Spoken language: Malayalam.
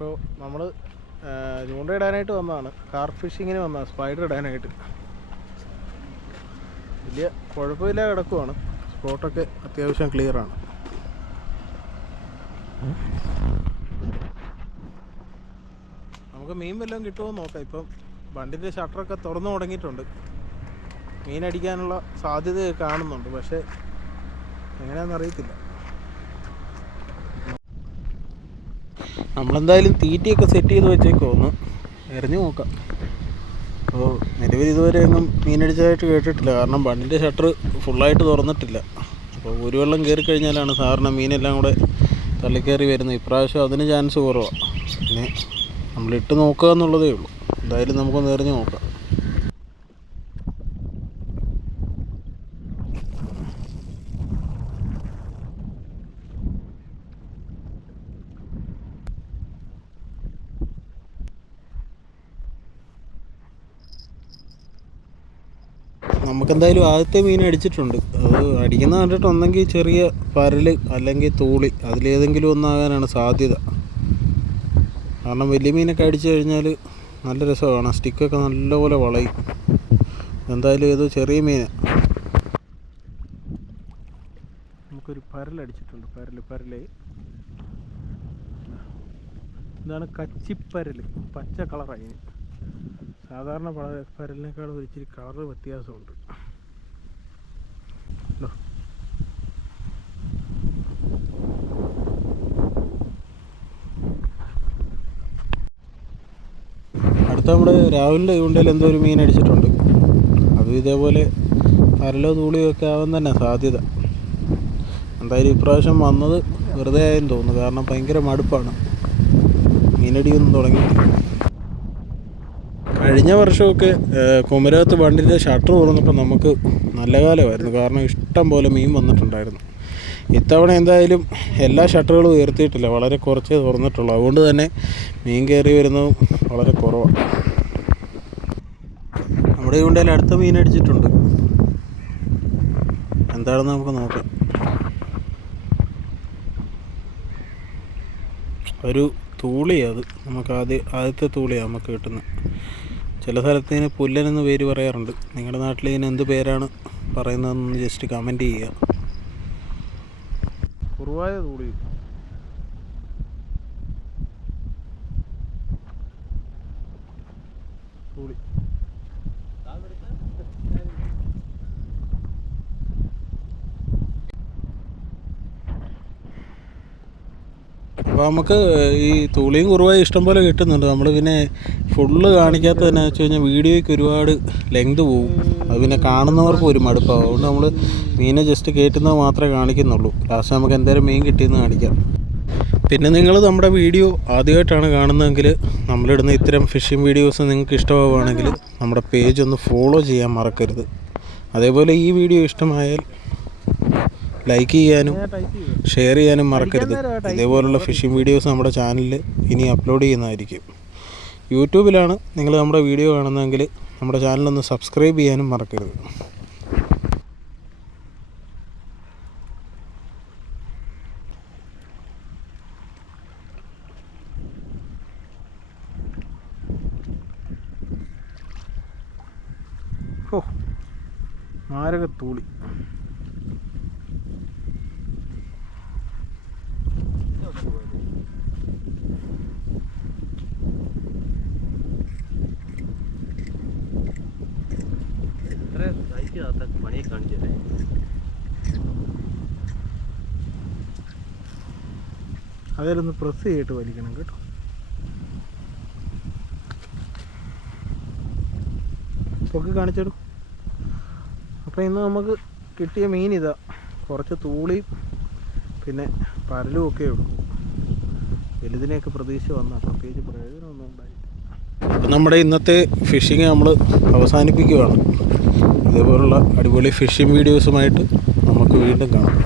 ഇപ്പോൾ നമ്മൾ ചൂണ്ടയിടാനായിട്ട് വന്നതാണ്, കാർ ഫിഷിങ്ങിന് വന്നതാണ്, സ്പൈഡർ ഇടാനായിട്ട്. വലിയ കുഴപ്പമില്ല കിടക്കുവാണ്, സ്പോട്ടൊക്കെ അത്യാവശ്യം ക്ലിയറാണ്. നമുക്ക് മീൻ വല്ലതും കിട്ടുമോ നോക്കാം. ഇപ്പം വണ്ടിൻ്റെ ഷട്ടറൊക്കെ തുറന്നു തുടങ്ങിയിട്ടുണ്ട്, മീനടിക്കാനുള്ള സാധ്യത കാണുന്നുണ്ട്, പക്ഷേ എങ്ങനെയാണെന്ന് അറിയത്തില്ല. നമ്മളെന്തായാലും തീറ്റയൊക്കെ സെറ്റ് ചെയ്ത് വെച്ചേക്കോ, ഒന്ന് എറിഞ്ഞു നോക്കാം. അപ്പോൾ നിലവിൽ ഇതുവരെ ഒന്നും മീനടിച്ചതായിട്ട് കേട്ടിട്ടില്ല, കാരണം വണ്ടിൻ്റെ ഷട്ടർ ഫുള്ളായിട്ട് തുറന്നിട്ടില്ല. അപ്പോൾ ഒരു വെള്ളം കയറി കഴിഞ്ഞാലാണ് സാധാരണ മീനെല്ലാം കൂടെ തള്ളിക്കയറി വരുന്നത്. ഇപ്രാവശ്യം അതിന് ചാൻസ് കുറവാണ്. പിന്നെ നമ്മളിട്ട് നോക്കുക എന്നുള്ളതേ ഉള്ളൂ. എന്തായാലും നമുക്കൊന്ന് എറിഞ്ഞു നോക്കാം. നമുക്കെന്തായാലും ആദ്യത്തെ മീൻ അടിച്ചിട്ടുണ്ട്. അത് അടിക്കുന്ന കണ്ടിട്ട് ഒന്നെങ്കിൽ ചെറിയ പരൽ അല്ലെങ്കിൽ തൂളി, അതിലേതെങ്കിലും ഒന്നാകാനാണ് സാധ്യത. കാരണം വലിയ മീനൊക്കെ അടിച്ചു കഴിഞ്ഞാൽ നല്ല രസമാണ്, സ്റ്റിക്കൊക്കെ നല്ലപോലെ വളയും. എന്തായാലും ഏതോ ചെറിയ മീനാണ്. നമുക്കൊരു പരലടിച്ചിട്ടുണ്ട്, പരൽ ഇതാണ് കച്ചിപ്പരൽ, പച്ച കളറായി. സാധാരണ പരലിനേക്കാളും ഒരിച്ചിരി കളറ് വ്യത്യാസമുണ്ട്. അടുത്ത നമ്മുടെ രാവിലെ ചൂണ്ടയിൽ എന്തോ ഒരു മീൻ അടിച്ചിട്ടുണ്ട്. അതും ഇതേപോലെ പരലോ തൂളിയോ ഒക്കെ ആവാൻ തന്നെ സാധ്യത. എന്തായാലും ഇപ്രാവശ്യം വന്നത് വെറുതെ ആയെന്ന് തോന്നുന്നു, കാരണം ഭയങ്കര മടുപ്പാണ്, മീനടിയൊന്നും തുടങ്ങിയിട്ടില്ല. കഴിഞ്ഞ വർഷമൊക്കെ കുമരകത്ത് വണ്ടിൻ്റെ ഷട്ടർ തുറന്നപ്പോൾ നമുക്ക് നല്ല കാലമായിരുന്നു, കാരണം ഇഷ്ടം പോലെ മീൻ വന്നിട്ടുണ്ടായിരുന്നു. ഇത്തവണ എന്തായാലും എല്ലാ ഷട്ടറുകളും ഉയർത്തിയിട്ടില്ല, വളരെ കുറച്ചേ തുറന്നിട്ടുള്ളൂ. അതുകൊണ്ട് തന്നെ മീൻ കയറി വരുന്നതും വളരെ കുറവാണ്. നമ്മുടെ ചൂണ്ടയിൽ അടുത്ത മീൻ അടിച്ചിട്ടുണ്ട്, എന്താണെന്ന് നമുക്ക് നോക്കാം. ഒരു തൂളിയാണ് അത്, നമുക്ക് ആദ്യത്തെ തൂളിയാണ് നമുക്ക് കിട്ടുന്നത്. ചില സ്ഥലത്ത് ഇതിന് പുല്ലനെന്ന് പേര് പറയാറുണ്ട്. നിങ്ങളുടെ നാട്ടിൽ ഇതിന് എന്ത് പേരാണ് പറയുന്നതെന്ന് ജസ്റ്റ് കമൻറ്റ് ചെയ്യുക. കുറവായ തൂളി. അപ്പോൾ നമുക്ക് ഈ തൂളിയും കുറുവായും ഇഷ്ടം പോലെ കിട്ടുന്നുണ്ട്. നമ്മൾ പിന്നെ ഫുള്ള് കാണിക്കാത്തത് തന്നെ വെച്ച് കഴിഞ്ഞാൽ വീഡിയോയ്ക്ക് ഒരുപാട് ലെങ്ത് പോകും, അത് പിന്നെ കാണുന്നവർക്ക് ഒരു മടുപ്പാകും. അതുകൊണ്ട് നമ്മൾ മീനെ ജസ്റ്റ് കയറ്റുന്നത് മാത്രമേ കാണിക്കുന്നുള്ളൂ. ലാസ്റ്റ് നമുക്ക് എന്തായാലും മീൻ കിട്ടിയെന്ന് കാണിക്കാം. പിന്നെ നിങ്ങൾ നമ്മുടെ വീഡിയോ ആദ്യമായിട്ടാണ് കാണുന്നതെങ്കിൽ, നമ്മളിടുന്ന ഇത്തരം ഫിഷിംഗ് വീഡിയോസ് നിങ്ങൾക്ക് ഇഷ്ടമാവുകയാണെങ്കിൽ നമ്മുടെ പേജ് ഒന്ന് ഫോളോ ചെയ്യാൻ മറക്കരുത്. അതേപോലെ ഈ വീഡിയോ ഇഷ്ടമായാൽ ലൈക്ക് ചെയ്യാനും ഷെയർ ചെയ്യാനും മറക്കരുത്. ഇതേപോലുള്ള ഫിഷിംഗ് വീഡിയോസ് നമ്മുടെ ചാനലിൽ ഇനി അപ്ലോഡ് ചെയ്യുന്നതായിരിക്കും. യൂട്യൂബിലാണ് നിങ്ങൾ നമ്മുടെ വീഡിയോ കാണുന്നതെങ്കിൽ നമ്മുടെ ചാനലൊന്ന് സബ്സ്ക്രൈബ് ചെയ്യാനും മറക്കരുത്. ഓ, മാരകത്തൂളി. അതിലൊന്ന് പ്രസ് ചെയ്തിട്ട് വലിക്കണം കേട്ടോ. പൊക്കി കാണിച്ചിടും. അപ്പോൾ ഇന്ന് നമുക്ക് കിട്ടിയ മീൻ ഇതാ, കുറച്ച് തൂളിയും പിന്നെ പരലും ഒക്കെ ഉള്ളൂ. വലുതിനെയൊക്കെ പ്രതീക്ഷിച്ച് വന്നാൽ പ്രത്യേകിച്ച് പ്രയോജനമൊന്നും ഉണ്ടായില്ല. നമ്മുടെ ഇന്നത്തെ ഫിഷിങ് നമ്മൾ അവസാനിപ്പിക്കുകയാണ്. ഇതേപോലുള്ള അടിപൊളി ഫിഷിംഗ് വീഡിയോസുമായിട്ട് നമുക്ക് വീണ്ടും കാണാം.